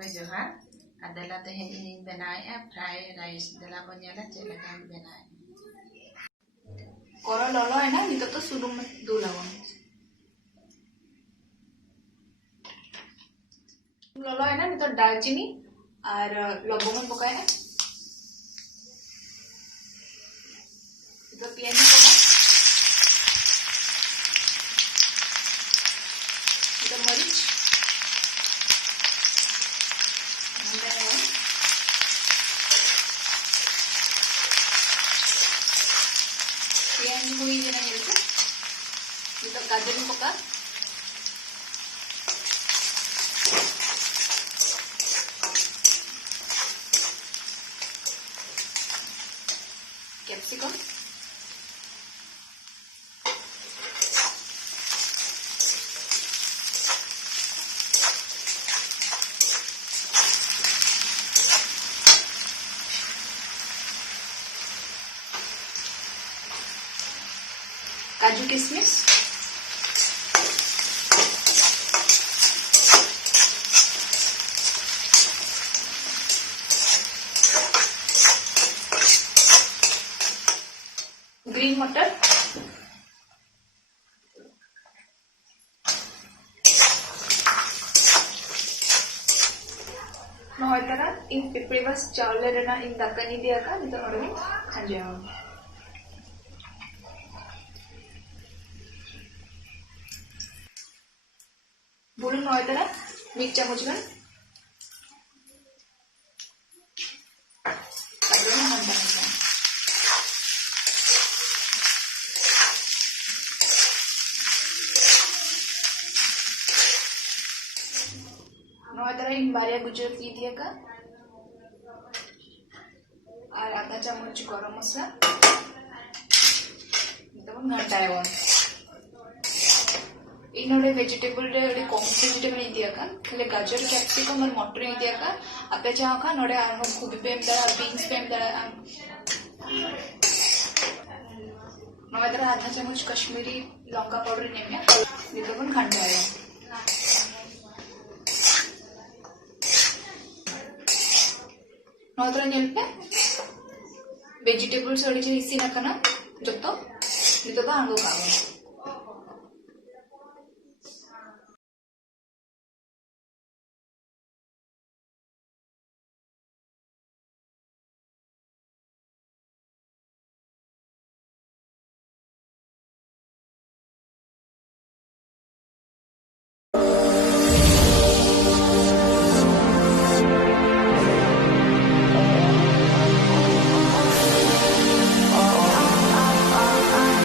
के जोहार आदेला तेहेन इन बनाए फ्राई राइस देला बनेला चेला कान बनाए करो ललो है ना नितो तो सुनुम में दूध लगन ललो है ना नितो दालचीनी और लवंग पकाए नितो पियाज पका नितो मरीच पियाज हुई जेना मिलके नितो गाजर पका कैप्सिकम काजू किशमिश ग्रीन मटर नोयतरा इन पिपड़ी बस चावल रेना इन दक्कनी दिया का नितो नोडे खंजाओ बुलू नोयतरा मिट चामच गन नोयतरा इन बारिया गुजराती दिया का और आधा चामच गरम मसला तब घंटाए वन इनोडे वेजिटेबल रे ओडे कम वेजिटेबल दिया का खाली गाजर कैप्सिकम और मटर दिया का आपे चाहो का नोडे आनो गोभी पेम दा बीन्स पेम दा नोयतरा आधा चामच कश्मीरी लंका पाउडर नेमिया नितोबन घंटाए नोयतरा नेलपे वेजिटेबल्स ओडे जे इसी ना खाना जत्तो नितोबा आंगो कावन